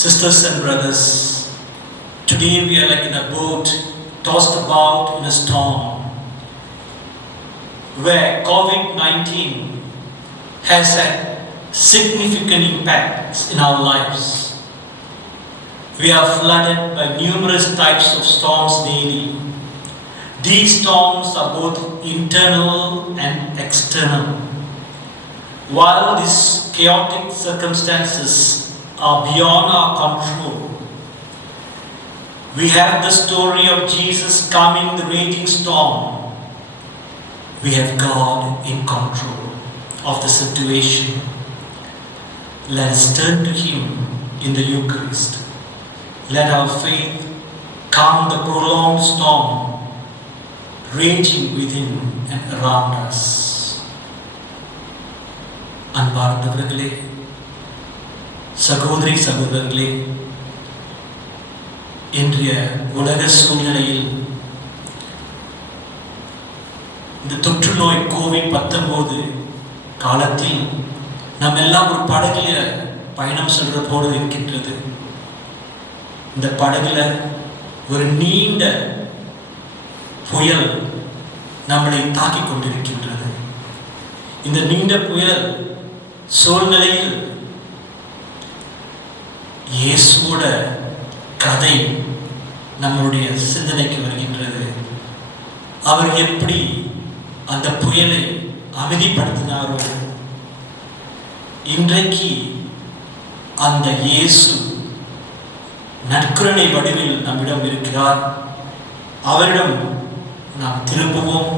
Sisters and brothers, today we are like in a boat tossed about in a storm where COVID-19 has had significant impacts in our lives. We are flooded by numerous types of storms daily. These storms are both internal and external. While these chaotic circumstances are beyond our control, we have the story of Jesus calming the raging storm. We have God in control of the situation. Let us turn to Him in the Eucharist. Let our faith calm the prolonged storm raging within and around us. அன்பார்ந்தவர்களே, சகோதரி சகோதரர்களே, இன்றைய உலக சூழ்நிலையில் இந்த தொற்று நோய் COVID-19 காலத்தில் நாம் எல்லாம் ஒரு படகுல பயணம் செல்ற போல இருக்கின்றது. இந்த படகுல ஒரு நீண்ட புயல் நம்மளை தாக்கிக் கொண்டிருக்கின்றது. இந்த நீண்ட புயல் சூழ்நிலையில் இயேசுவோட கதை நம்மளுடைய சிந்தனைக்கு வருகின்றது. அவர் எப்படி அந்த புயலை அமைதிப்படுத்தினாரோ, இன்றைக்கு அந்த இயேசு நற்கருணை வடிவில் நம்மிடம் இருக்கிறார். அவரிடம் நாம் திரும்புவோம்,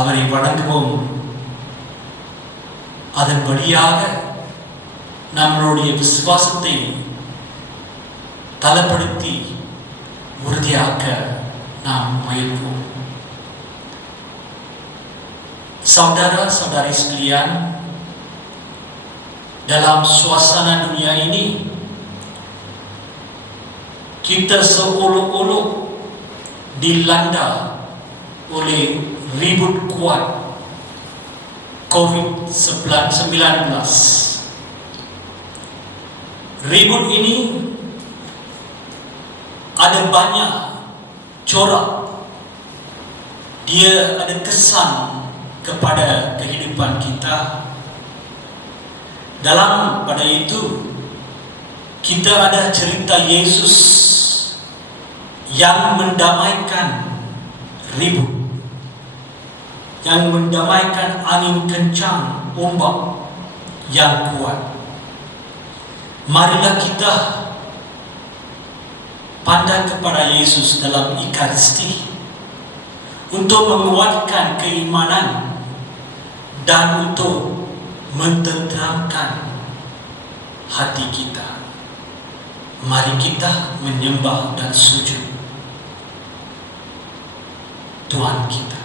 அவரை வணங்குவோம். அதன் வழியாக நம்மளுடைய விசுவாசத்தை தளப்படுத்தி உறுதியாக்க நாம் முயல்வோம். Saudara-saudari sekalian, dalam suasana dunia ini kita seolok-olok dilanda oleh ribut kuat COVID-19. Ribut ini ada banyak corak. Dia ada kesan kepada kehidupan kita. Dalam pada itu kita ada cerita Yesus yang mendamaikan ribut, yang mendamaikan angin kencang, ombak yang kuat. Marilah kita pandang kepada Yesus dalam Ekaristi untuk menguatkan keimanan dan untuk menenteramkan hati kita. Mari kita menyembah dan sujud Tuhan kita.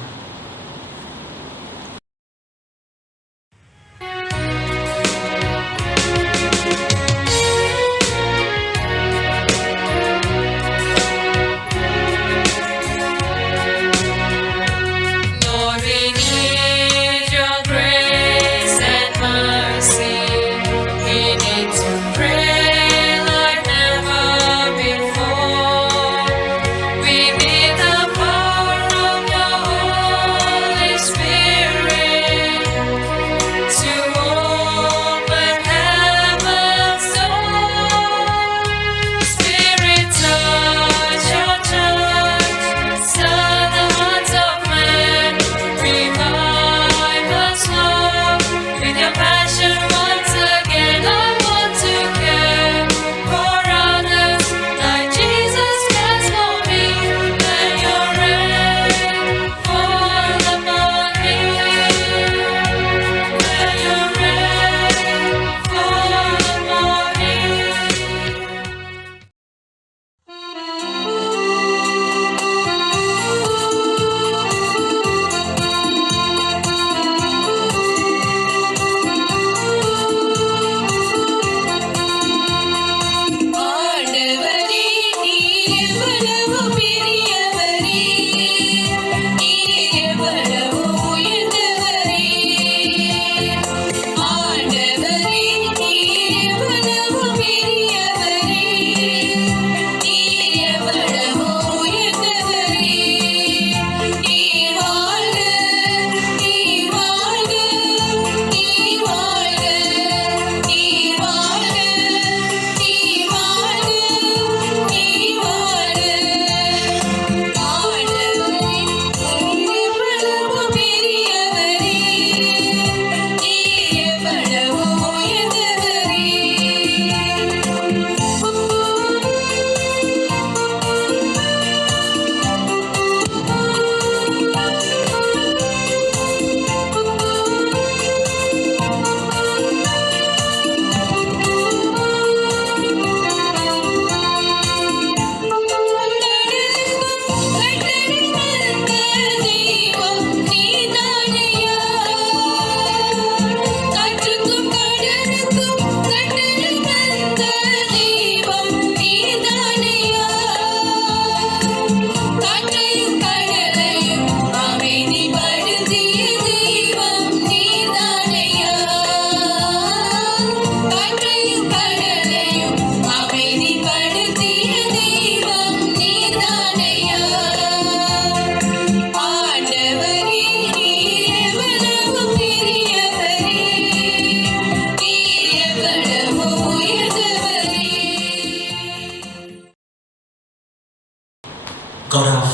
We need the power of your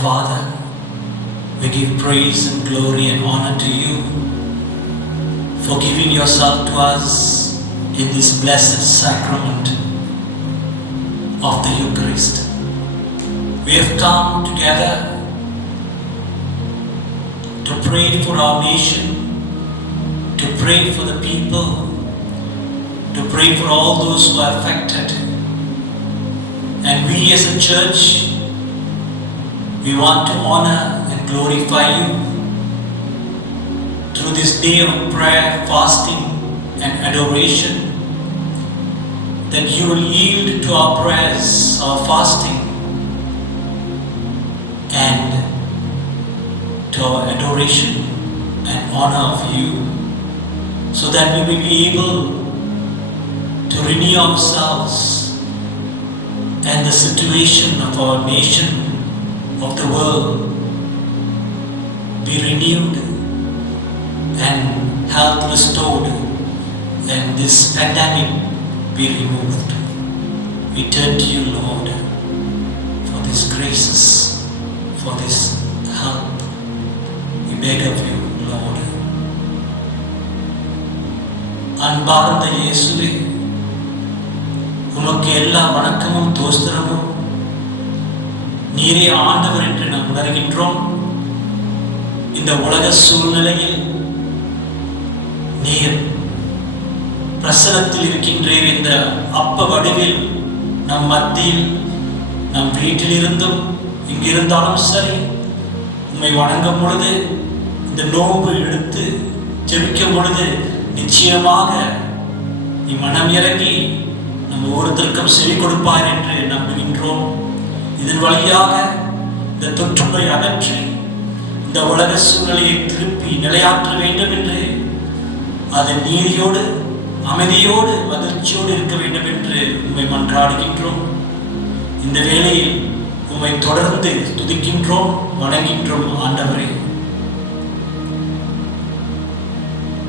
Father, we give praise and glory and honor to you for giving yourself to us in this blessed sacrament of the Eucharist. We have come together to pray for our nation, to pray for the people, to pray for all those who are affected. And we as a church, we want to honor and glorify you through this day of prayer, fasting and adoration, that you will yield to our prayers, our fasting, and to our adoration and honor of you, so that we will be able to renew ourselves and the situation of our nation, of the world, be renewed and health restored, and this pandemic be removed. We turn to you, Lord, for these graces, for this help. We beg of you, Lord. அன்பார்ந்த இயேசுவே, உமக்கு எல்லா வணக்கமும் தோஸ்திரமும். நீரே ஆண்டவர் என்று நாம் உணர்கின்றோம். இந்த உலக சூழ்நிலையில் நீர் பிரசனத்தில் இருக்கின்றீர். இந்த அப்ப வடிவில் நம் மத்தியில், நம் வீட்டிலிருந்தும் இங்கிருந்தாலும் சரி, உம்மை வணங்கும் பொழுது, இந்த நோன்பு எடுத்து ஜெபிக்கும் பொழுது நிச்சயமாக நீ மனம் இறங்கி நம்ம ஒவ்வொருத்தருக்கும் செவி கொடுப்பார் என்று நம்புகின்றோம். இதன் வழியாக இந்த தொற்றுமை அகற்றி இந்த உலக சூழ்நிலையை திருப்பி நிலையாற்ற வேண்டும் என்று, அது நீதியோடு அமைதியோடு மகிழ்ச்சியோடு இருக்க வேண்டும் என்று உம்மை மன்றாடுகின்றோம். இந்த வேளையில் உம்மை தொடர்ந்து துதிக்கின்றோம், வணங்கின்றோம். ஆண்டவரே,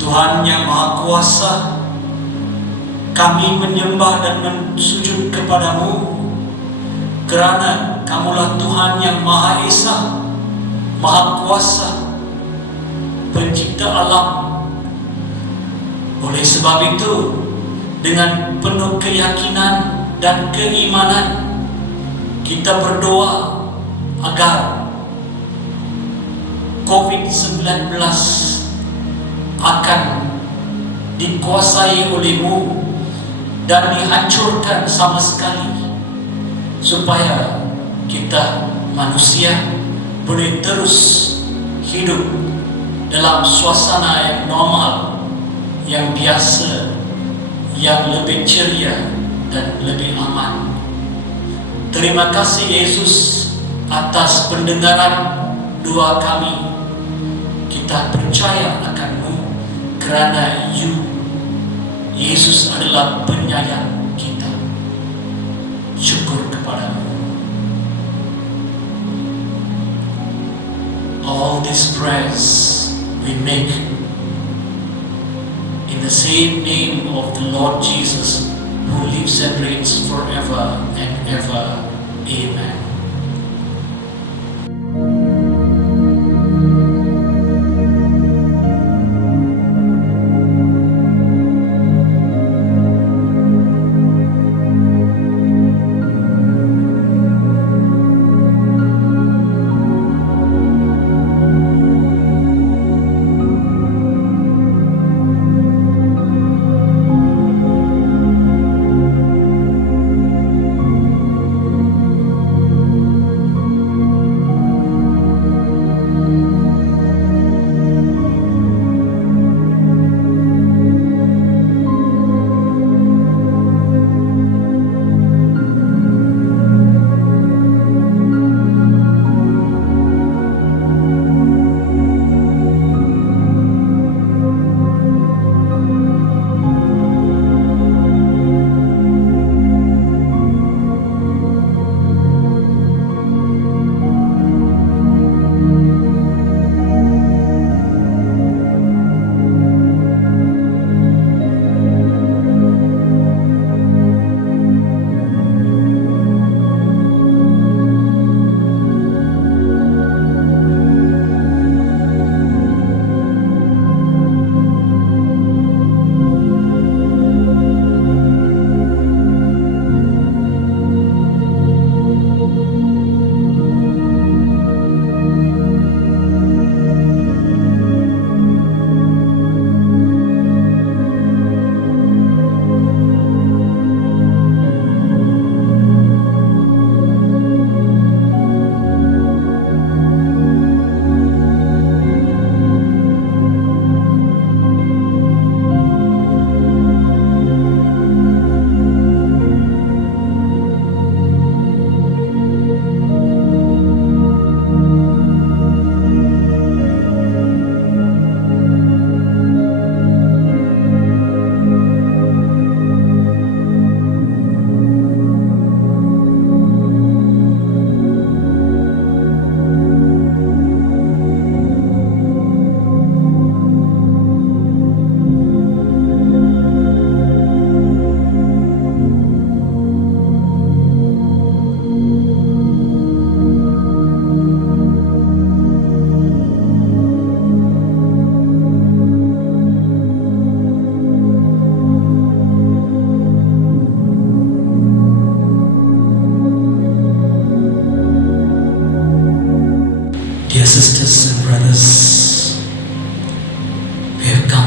Tuhan yang Maha Kuasa, kami menyembah dan mensujud kepadamu kerana Kamulah Tuhan yang Maha Esa, Maha Kuasa, Pencipta alam. Oleh sebab itu, dengan penuh keyakinan dan keimanan, kita berdoa agar COVID-19 akan dikuasai olehmu dan dihancurkan sama sekali, supaya kita manusia boleh terus hidup dalam suasana yang normal, yang biasa, yang lebih ceria dan lebih aman. Terima kasih Yesus atas pendengaran doa kami. Kita percaya akan-Mu kerana Yesus adalah penyayang kita. Syukur kepada-Mu. All these prayers we make in the same name of the Lord Jesus, who lives and reigns forever and ever. Amen.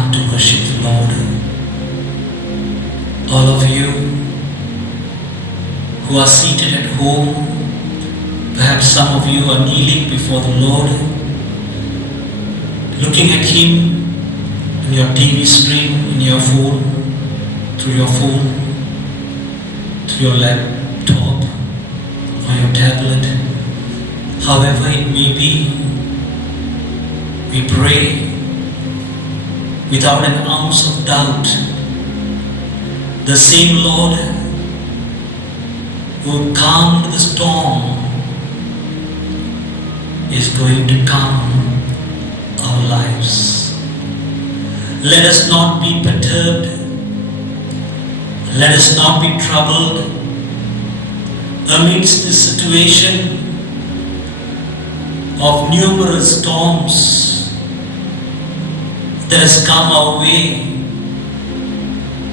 come to worship the Lord. All of you who are seated at home, perhaps some of you are kneeling before the Lord, looking at Him in your TV screen, in your phone, through your phone, through your laptop or your tablet, however it may be. We pray without an ounce of doubt. The same Lord who calmed the storm is going to calm our lives. Let us not be perturbed. Let us not be troubled amidst this situation of numerous storms that has come our way,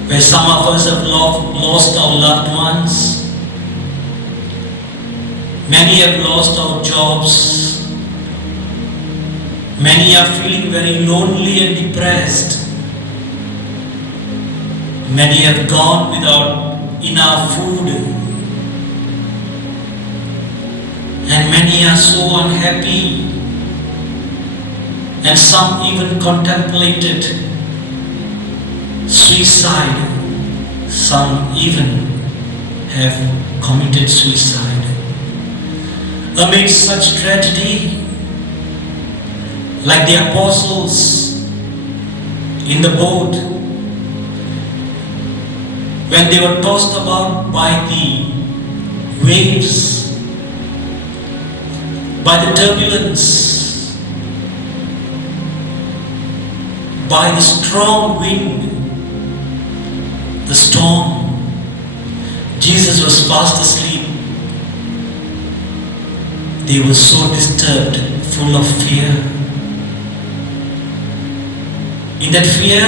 where some of us have lost our loved ones, many have lost our jobs, many are feeling very lonely and depressed, many have gone without enough food, and many are so unhappy, and some even contemplated suicide. Some even have committed suicide. Amidst such tragedy, like the apostles in the boat, when they were tossed about by the waves, by the turbulence, by the strong wind, the storm, Jesus was fast asleep. They were so disturbed, full of fear. In that fear,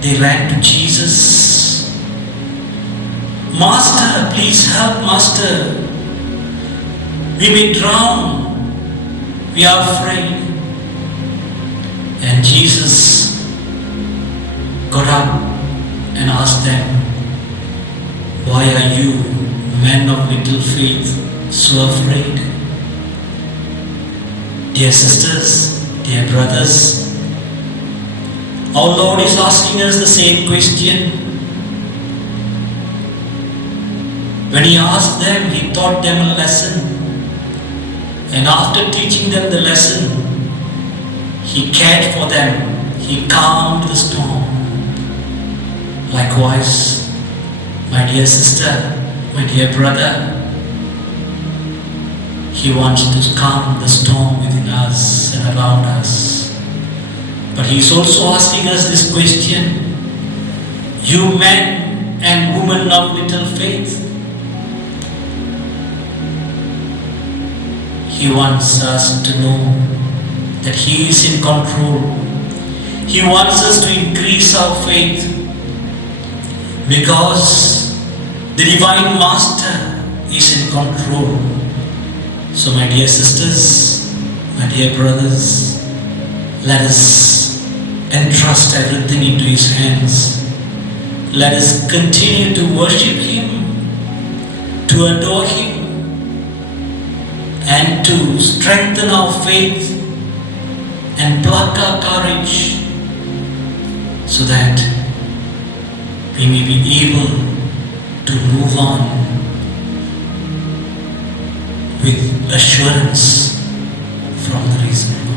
they ran to Jesus. Master, please help, Master. We may drown. We are afraid. And Jesus got up and asked them, why are you, men of little faith, so afraid? Dear sisters, dear brothers, our Lord is asking us the same question. When He asked them, He taught them a lesson. And after teaching them the lesson, He cared for them. He calmed the storm. Likewise, my dear sister, my dear brother, He wants to calm the storm within us and around us. But He is also asking us this question: you men and women of little faith. He wants us to know that He is in control. He wants us to increase our faith, because the Divine Master is in control. So my dear sisters, my dear brothers, let us entrust everything into His hands. Let us continue to worship Him, to adore Him, and to strengthen our faith and pluck our courage, so that we may be able to move on with assurance from the risen Lord.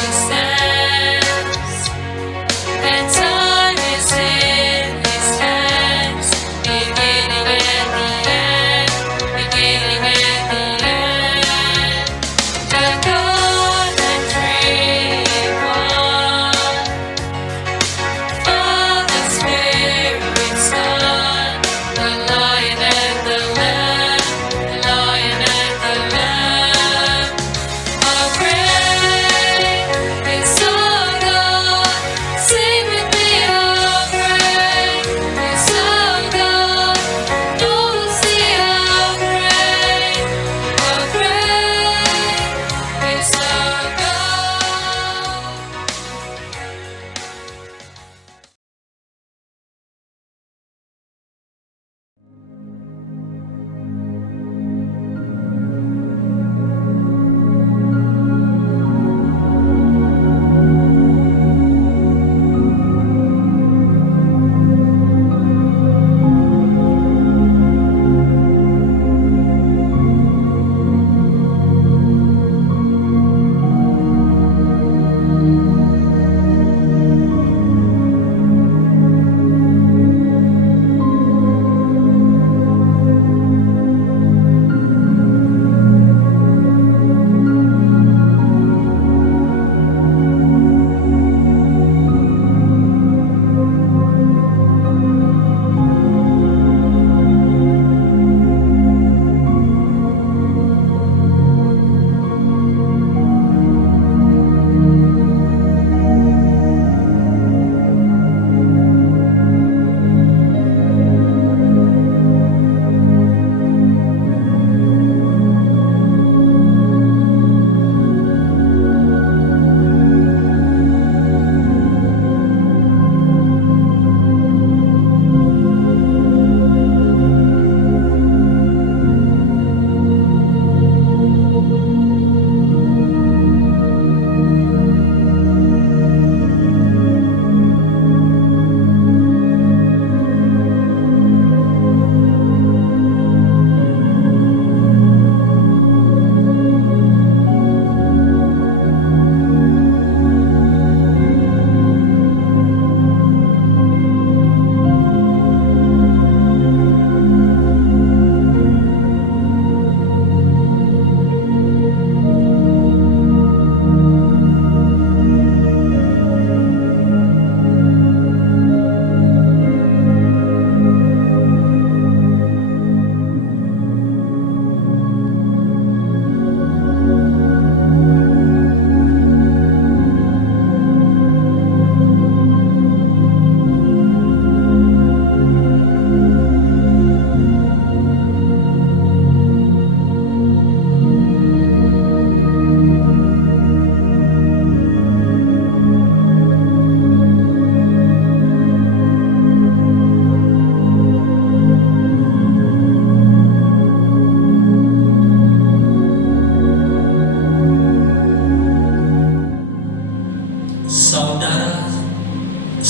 Stand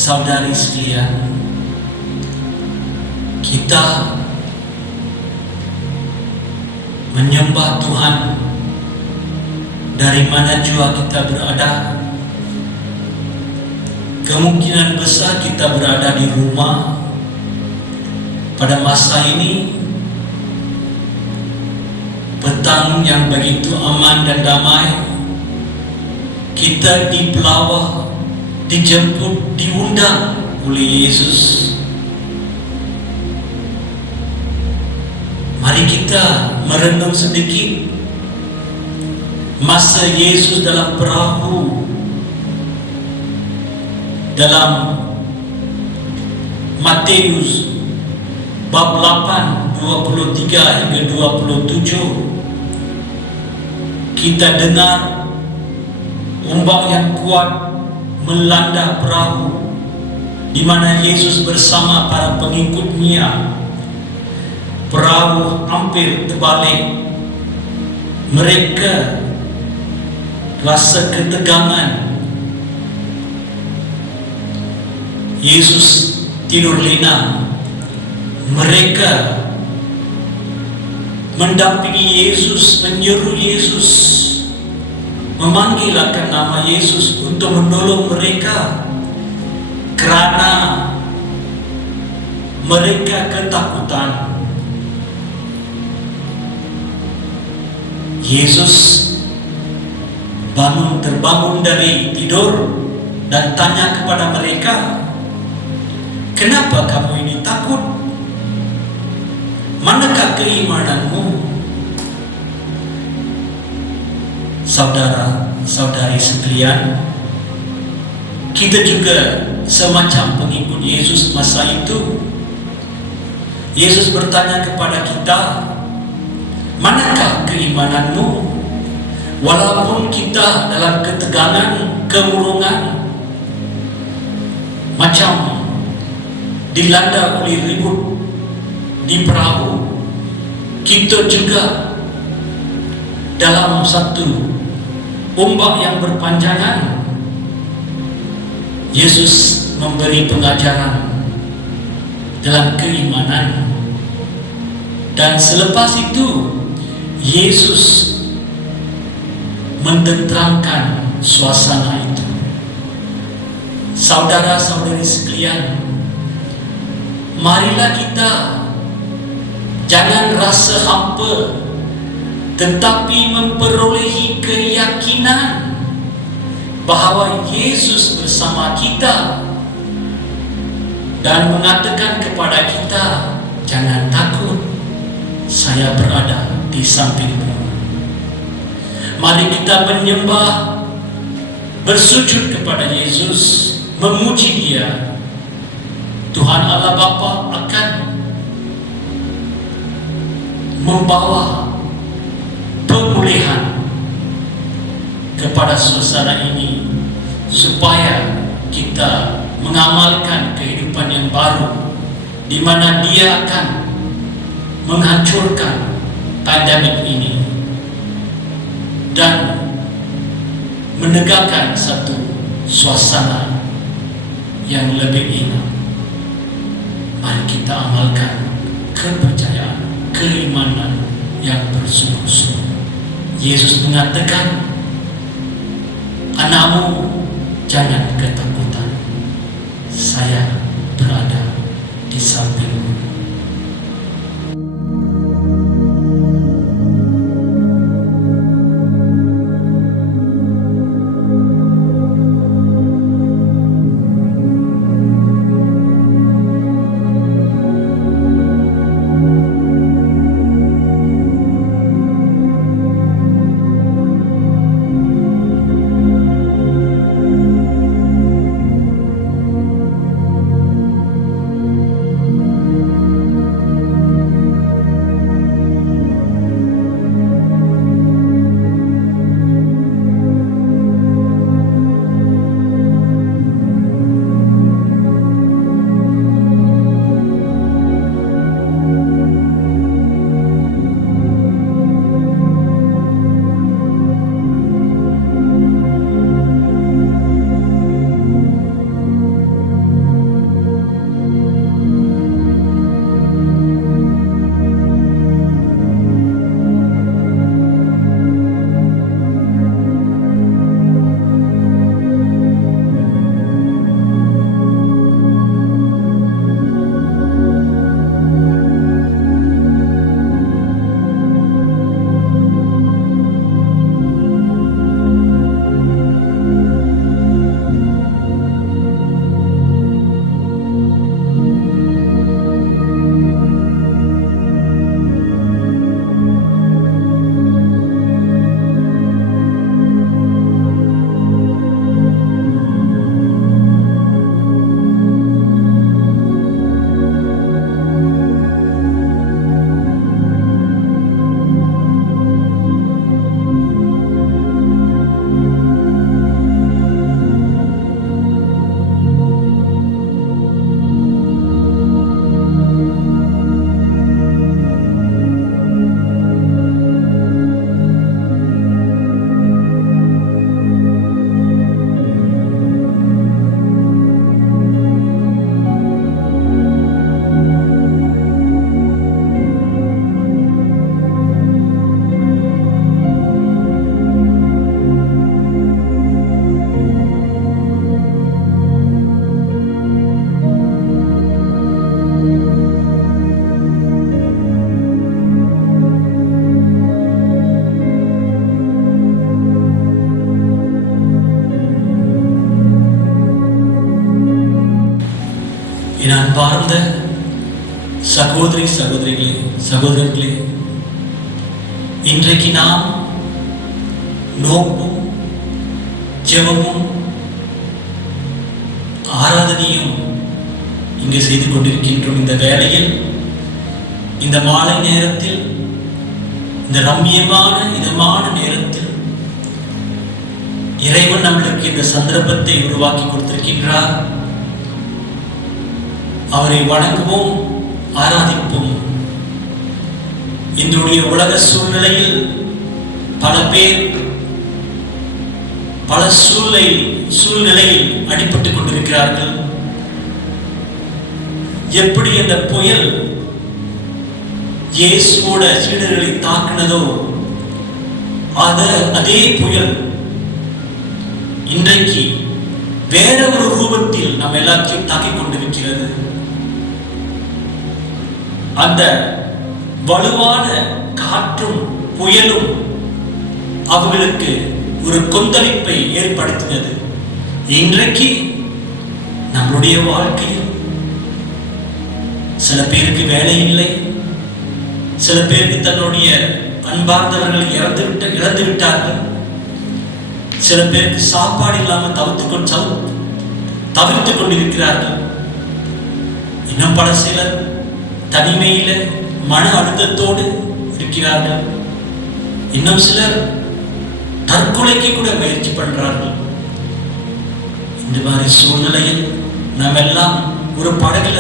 saudari sekalian, kita menyembah Tuhan dari mana jua kita berada. Kemungkinan besar kita berada di rumah pada masa ini, petang yang begitu aman dan damai. Kita dipelawah, dijemput, diundang oleh Yesus. Mari kita merenung sedikit masa Yesus dalam perahu dalam Matius bab 8 23 hingga 27. Kita dengar ombak yang kuat melanda perahu di mana Yesus bersama para pengikutnya. Perahu hampir terbalik. Mereka rasa ketegangan. Yesus tidur lena. Mereka mendampingi Yesus, menyeru Yesus, memanggil akan nama Yesus untuk menolong mereka, kerana mereka ketakutan. Yesus terbangun dari tidur dan tanya kepada mereka, "Kenapa kamu ini takut? Manakah keimananmu?" Saudara-saudari sekalian, kita juga semacam pengikut Yesus masa itu. Yesus bertanya kepada kita, "Manakah keimananmu?" Walaupun kita dalam ketegangan, kemurungan, macam dilanda oleh ribut di perahu, kita juga dalam satu ombak yang berpanjangan. Yesus memberi pengajaran dalam keimanan, dan selepas itu Yesus menenteramkan suasana itu. Saudara-saudari sekalian, marilah kita jangan rasa hampa, tetapi memperolehi keyakinan bahawa Yesus bersama kita dan mengatakan kepada kita, "Jangan takut, saya berada di sampingmu." Mari kita menyembah, bersujud kepada Yesus, memuji Dia. Tuhan Allah Bapa akan membawa pemulihan kepada suasana ini, supaya kita mengamalkan kehidupan yang baru, di mana Dia akan menghancurkan pandemik ini dan menegakkan satu suasana yang lebih indah. Mari kita amalkan kepercayaan, keimanan yang bersungguh-sungguh. Yesus mengatakan, "Anakmu jangan ketakutan, saya berada di sampingmu." என் அன்பார்ந்த சகோதரர்களே, இன்றைக்கு நாம் நோக்கும் ஜெபமும் ஆராதனையும் இங்கே செய்து கொண்டிருக்கின்றோம். இந்த வேளையில், இந்த மாலை நேரத்தில், இந்த ரம்மியமான இதமான நேரத்தில் இறைவன் நம்மளுக்கு இந்த சந்தர்ப்பத்தை உருவாக்கி கொடுத்திருக்கின்றார். அவரை வணங்குவோம், ஆராதிப்போம். இன்றைய உலக சூழ்நிலையில் பல பேர் பல சூழ்நிலையில் அடிபட்டுக் கொண்டிருக்கிறார்கள். எப்படி அந்த புயல் இயேசுவோட சீடர்களை தாக்கினதோ அதே புயல் இன்றைக்கு வேற ஒரு ரூபத்தில் நம்ம எல்லாத்தையும் தாக்கிக் கொண்டிருக்கிறது. அந்த வலுவான காற்றும் புயலும் அவர்களுக்கு ஒரு கொந்தளிப்பை ஏற்படுத்தினது. இன்றைக்கு நம்முடைய வாழ்க்கையில் சில பேருக்கு வேலை இல்லை, சில பேருக்கு தன்னுடைய அன்பார்ந்தவர்கள் இழந்து விட்டார்கள், சில பேருக்கு சாப்பாடு இல்லாமல் தவிர்த்து கொண்டிருக்கிறார்கள். இன்னும் பல சிலர் தனிமையில மன அழுத்தத்தோடு இருக்கிறார்கள். இன்னும் சிலர் தற்கொலைக்கு கூட முயற்சி பண்றார்கள். இந்த மாதிரி சூழ்நிலையில் நாம் எல்லாம் ஒரு படகுல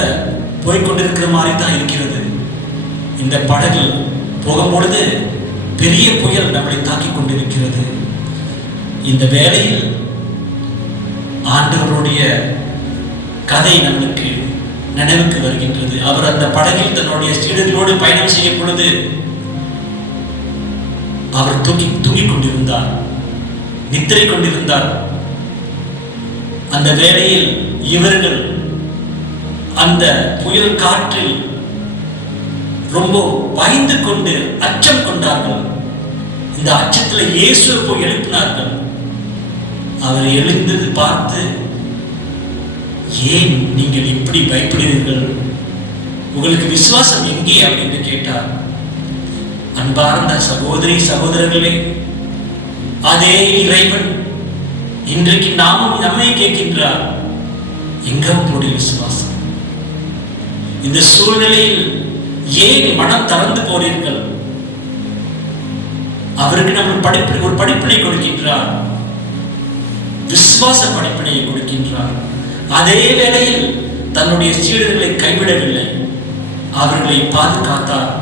போய்கொண்டிருக்கிற மாதிரி தான் இருக்கிறது. இந்த படகு போகும்பொழுது பெரிய புயல் நம்மளை தாக்கிக் கொண்டிருக்கிறது. இந்த வேளையில் ஆண்டவருடைய கதை நம்மளுக்கு நினைவுக்கு வருகின்றது. அவர் அந்த படகில் தன்னுடைய சீடர்களோடு பயணம் செய்யும் பொழுது அவர் தூங்கிக் கொண்டிருந்தார், நித்திரை கொண்டிருந்தார். அந்த வேளையில் இவர்கள் அந்த புயல் காற்றில் ரொம்ப பயந்து கொண்டு அச்சம் கொண்டார்கள். இந்த அச்சத்தில் இயேசுவை போய் எழுப்பினார்கள். அவர் எழுந்தது பார்த்து, ஏன் நீங்கள் இப்படி பயப்படுகிறீர்கள்? உங்களுக்கு விசுவாசம் எங்கே அப்படின்னு கேட்டார். அன்பார்ந்த சகோதரர்களே, அதே இறைவன் இன்றைக்கு நாமும் நம்மை கேட்கின்றார், எங்க உங்களுடைய விசுவாசம்? இந்த சூழ்நிலையில் ஏன் மனம் திறந்து போறீர்கள்? அவருக்கு நம்ம ஒரு படிப்பினை கொடுக்கின்றார், விசுவாச படிப்பினையை கொடுக்கின்றார். அதே வேளையில் தன்னுடைய சீடர்களை கைவிடவில்லை, அவர்களை பாதுகாத்தார்,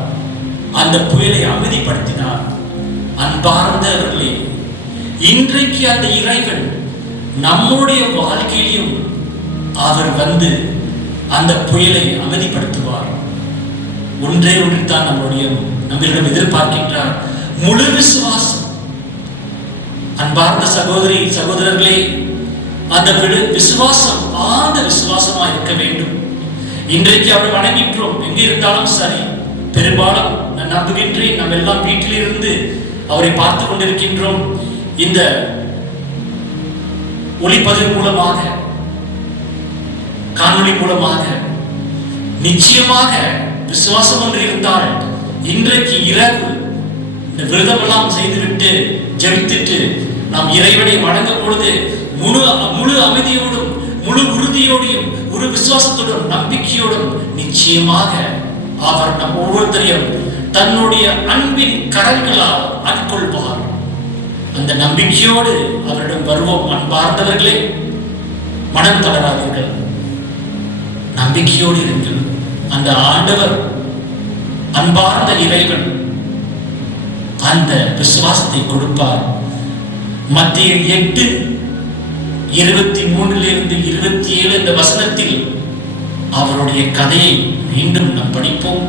அந்த புயலை அமைதிப்படுத்தினார். அன்பார்ந்தவர்களே, இன்றைக்கு அந்த இறைவன் நம்முடைய வாழ்க்கையிலும் அவர் வந்து அந்த புயலை அமைதிப்படுத்துவார். ஒன்றே ஒன்று தான் நம்மளிடம் எதிர்பார்க்கின்றார், முழு விசுவாசம். அன்பார்ந்த சகோதரர்களே, அந்த விசுவாசம் ஆழ்ந்த விசுவாசமா இருக்க வேண்டும். இன்றைக்கு அவரை வணங்கின்றோம், எங்கே இருந்தாலும் சரி. பெரும்பாலும் நான் நம்புகின்றேன், நம்ம எல்லாம் வீட்டிலிருந்து அவரை பார்த்து கொண்டிருக்கின்றோம். இந்த ஒளிப்பதிவு மூலமாக, காணொளி மூலமாக நிச்சயமாக விசுவாசம் ஒன்று இருந்தால் இன்றைக்கு இரவு இந்த விரதமெல்லாம் செய்துவிட்டு ஜெபித்துட்டு நாம் இறைவனை வணங்கும் பொழுது முழு அமைதியோடும் முழு உறுதியோடையும் ஒரு விசுவாசத்தோடும் நம்பிக்கையோடும் நிச்சயமாக அவர் நம் ஒவ்வொருத்தரையும் தன்னுடைய அன்பின் கரங்களால் ஆட்கொள்வார். அந்த நம்பிக்கையோடு அவரிடம் வருவோம். அன்பார்ந்தவர்களே, மனம் தளராதீர்கள், நம்பிக்கையோடு இருங்கள். அந்த ஆண்டவர், அன்பார்ந்த இறைவன் அந்த விசுவாசத்தை கொடுப்பார். மத்திய 8:23-27 இந்த வசனத்தில் அவருடைய கதையை மீண்டும் நாம் படிப்போம்,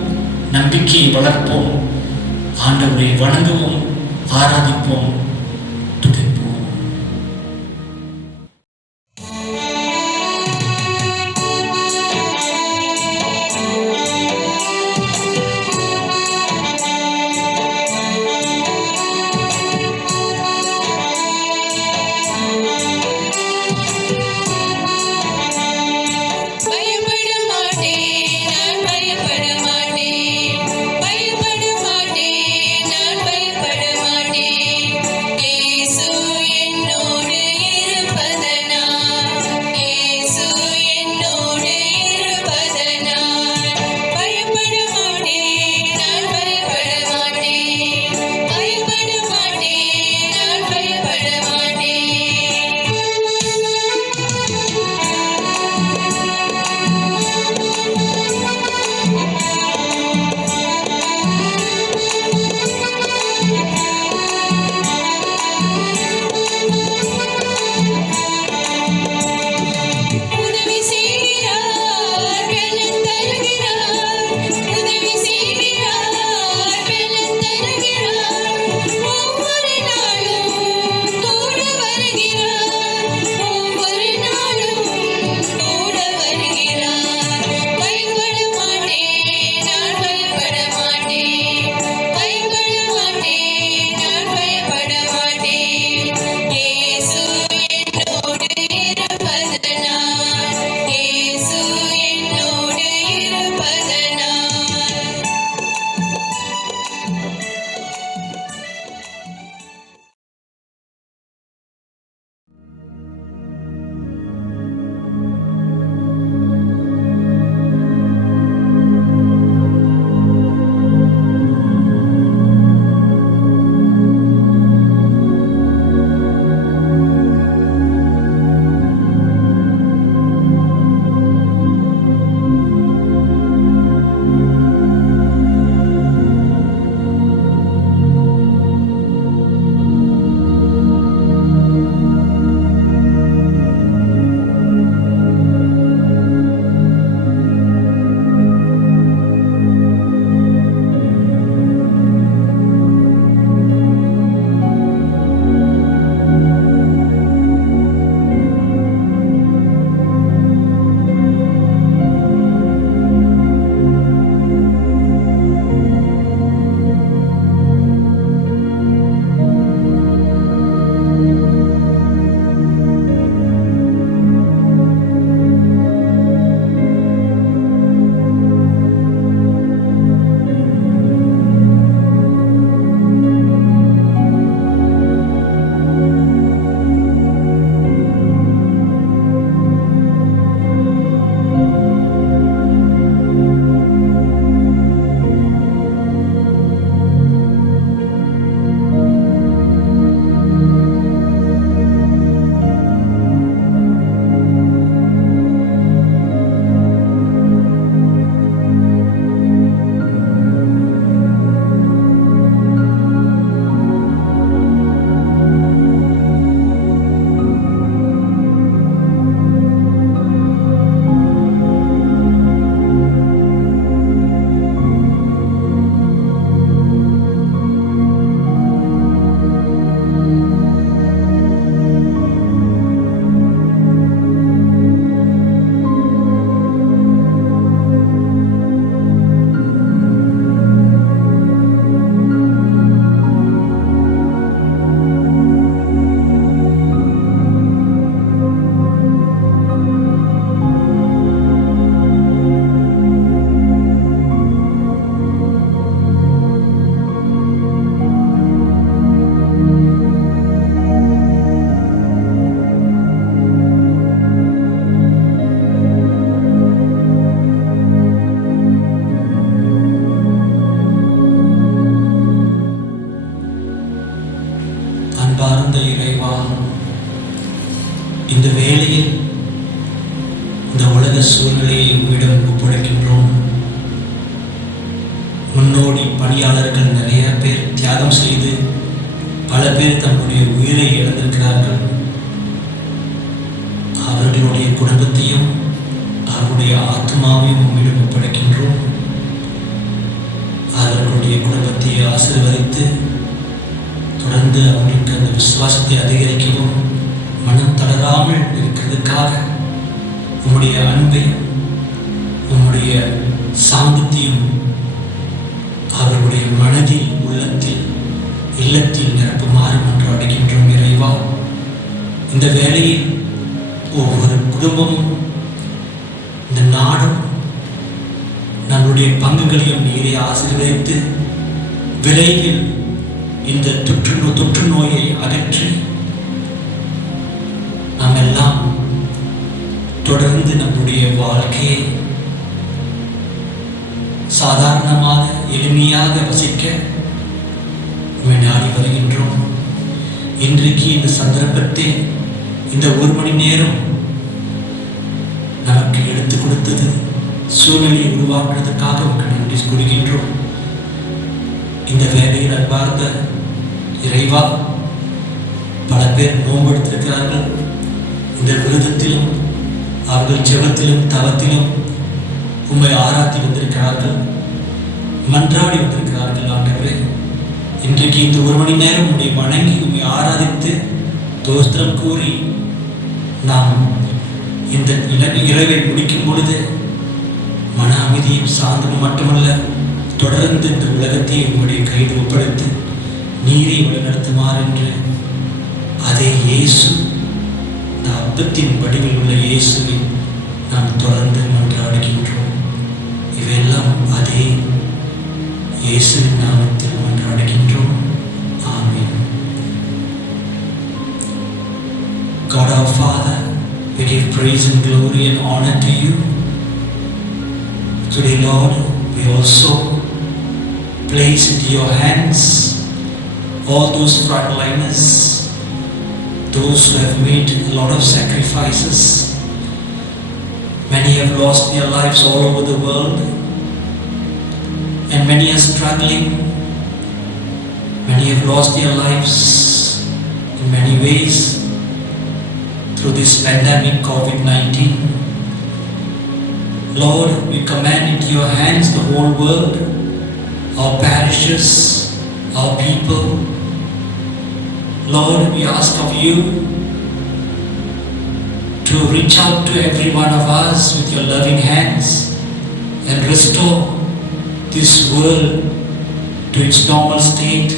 நம்பிக்கையை வளர்ப்போம், ஆண்டவரை வணங்குவோம், ஆராதிப்போம், துதிப்போம். பயப்பட இந்த வேளையில் இந்த உலக சூழ்நிலையை உம்மிடம் ஒப்படைக்கின்றோம். முன்னோடி பணியாளர்கள் நிறைய பேர் தியாகம் செய்து பல பேர் தம்முடைய உயிரை இழந்திருக்கிறார்கள். அவர்களுடைய குடும்பத்தையும் அவருடைய ஆத்மாவையும் உம்மிடம் ஒப்படைக்கின்றோம். அவர்களுடைய குடும்பத்தை ஆசீர்வதித்து தொடர்ந்து அவர்களுக்கு அந்த விசுவாசத்தை அதிகரிக்கவும் மனம் தளராமல் இருக்கிறதுக்காக உம்முடைய அன்பையும் உம்முடைய சாந்தத்தையும் அவர்களுடைய மனதில், உள்ளத்தில், இல்லத்தில் நிரப்புமாறு மன்றாடுகின்றோம். இறைவா, இந்த வேளையில் ஒவ்வொரு குடும்பமும் இந்த நாடும் நம்முடைய பங்குகளையும் நீரை ஆசீர்வதித்து விரைவில் இந்த தொற்று நோயை அகற்றி நாம் எல்லாம் தொடர்ந்து நம்முடைய வாழ்க்கையை சாதாரணமாக எளிமையாக வசிக்க நாடி வருகின்றோம். இன்றைக்கு இந்த சந்தர்ப்பத்தை இந்த 1 மணி நேரம் நமக்கு எடுத்துக் கொடுத்தது, சூழ்நிலையை உருவாக்குறதுக்காக உங்களுக்கு நன்றி கூறுகின்றோம். இந்த வேலையில் அன்பார்ந்த இறைவா, பல பேர் நோன்பெடுத்திருக்கிறார்கள். இந்த விரதத்திலும் அவர்கள் ஜெபத்திலும் தவத்திலும் உம்மை ஆராத்தி வந்திருக்கிறார்கள், மன்றாடி வந்திருக்கிறார்கள். ஆண்டவரே, இன்றைக்கு இந்த 1 மணி நேரம் உம்மை வணங்கி உம்மை ஆராதித்து தோஸ்திரம் கூறி நாம் இந்த இரவை முடிக்கும் பொழுது மன அமைதியும் சாந்தமும் மட்டுமல்ல, தொடர்ந்து இந்த உலகத்தை உங்களுடைய கையில் ஒப்படைத்து நீரை வழிநடத்துமாறு என்று அதே இயேசு, இந்த அப்பத்தின் வடிவில் உள்ள இயேசுவை நாம் தொடர்ந்து மன்றாடுகின்றோம். இவையெல்லாம் அதே இயேசுவின் நாமத்தில் மன்றாடுகின்றோம். ஆமென். God our Father, we give praise and glory and honor to you. Today, Lord, we also place into your hands all those frontliners, those who have made a lot of sacrifices. Many have lost their lives all over the world, and many are struggling. Many have lost their lives in many ways through this pandemic COVID-19. Lord, we command into your hands the whole world, our parishes, our people. Lord, we ask of you to reach out to every one of us with your loving hands and restore this world to its normal state,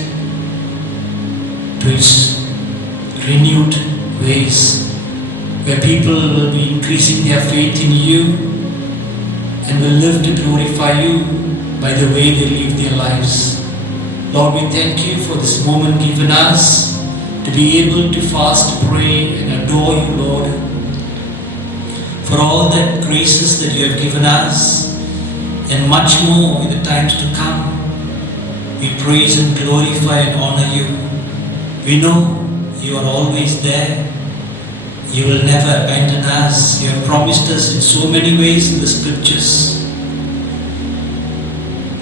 to its renewed ways, where people will be increasing their faith in you and will live to glorify you by the way they live their lives. Lord, we thank you for this moment given us to be able to fast, pray and adore you, Lord, for all the graces that you have given us and much more in the times to come. We praise and glorify and honor you. We know you are always there. You will never abandon us. You have promised us in so many ways in the scriptures.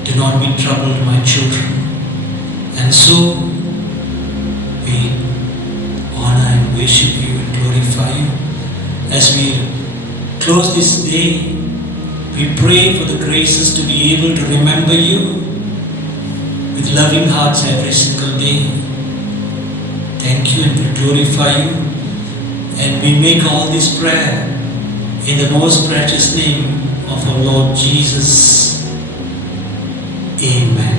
Do not be troubled, my children. And so we honor and worship you and glorify you. As we close this day, we pray for the graces to be able to remember you with loving hearts every single day. Thank you and we glorify you. And we make all this prayer in the most precious name of our Lord Jesus. Amen.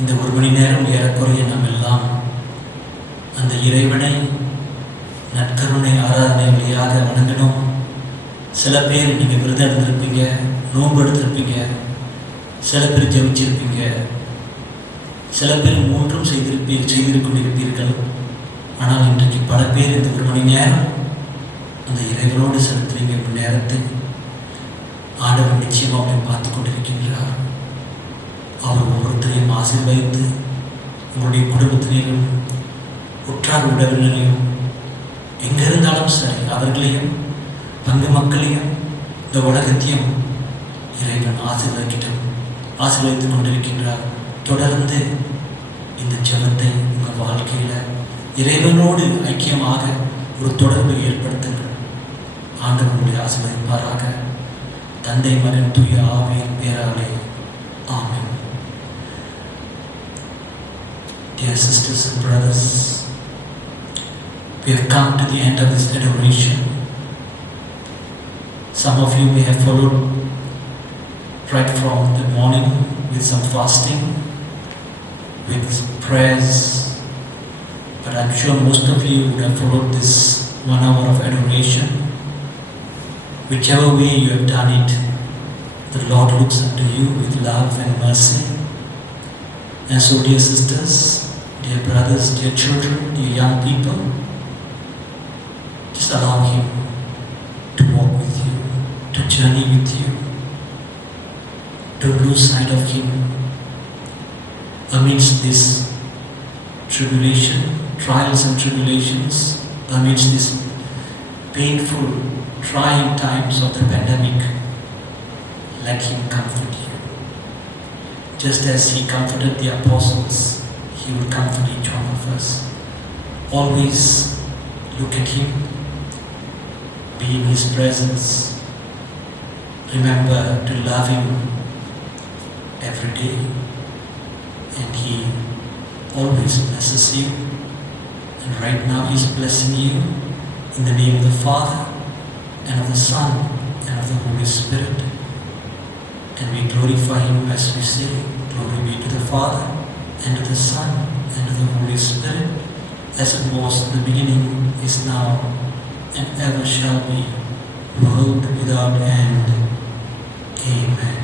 இந்த ஒரு மணி நேரம் ஏறக்குறைய நாம் எல்லாம் அந்த இறைவனை நற்கருணை ஆராதனை வழியாக வணங்கணும். சில பேர் நீங்கள் விரதம் எடுத்திருப்பீங்க, நோன்பு எடுத்திருப்பீங்க, சில பேர் ஜெபிச்சிருப்பீங்க, சில பேர் மூன்றும் செய்திருக்கொண்டிருப்பீர்கள். ஆனால் இன்றைக்கு பல பேர் இந்த ஒரு மணி நேரம் அந்த இறைவனோடு செலுத்துறீங்க. நேரத்தை ஆண்டவர் நிச்சயமாக அவனை பார்த்து கொண்டிருக்கின்றார். அவர் ஒவ்வொருத்தரையும் ஆசீர்வதித்து உங்களுடைய குடும்பத்தினையும் உற்றார் உறவினரையும் எங்கே இருந்தாலும் சரி அவர்களையும் பங்கு மக்களையும் இந்த உலகத்தையும் இறைவன் ஆசீர்வதித்துக் கொண்டிருக்கின்றார். தொடர்ந்து இந்த ஜெபத்தை உங்கள் வாழ்க்கையில் இறைவனோடு ஐக்கியமாக ஒரு தொடர்பை ஏற்படுத்துங்கள். ஆண்டவனுடைய ஆசீர்வதிப்பாராக. தந்தை, மகன், தூய ஆவியின் பேராலே ஆமென். Dear sisters and brothers, we have come to the end of this adoration. Some of you may have followed right from the morning with some fasting, with prayers, but I'm sure most of you would have followed this 1 hour of adoration. Whichever way you have done it, the Lord looks unto you with love and mercy. And so, dear sisters, dear brothers, dear children, dear young people, just allow Him to walk with you, to journey with you. Don't lose sight of Him amidst this tribulation, trials and tribulations, amidst this painful, trying times of the pandemic. Let Him comfort you. Just as He comforted the apostles, He will comfort each one of us. Always look at Him, be in His presence. Remember to love Him every day, and He always blesses you. And right now He's blessing you in the name of the Father, and of the Son, and of the Holy Spirit. And we glorify Him as we say, glory be to the Father, and to the Son, and to the Holy Spirit, as it was in the beginning, is now, and ever shall be, world without end. Amen.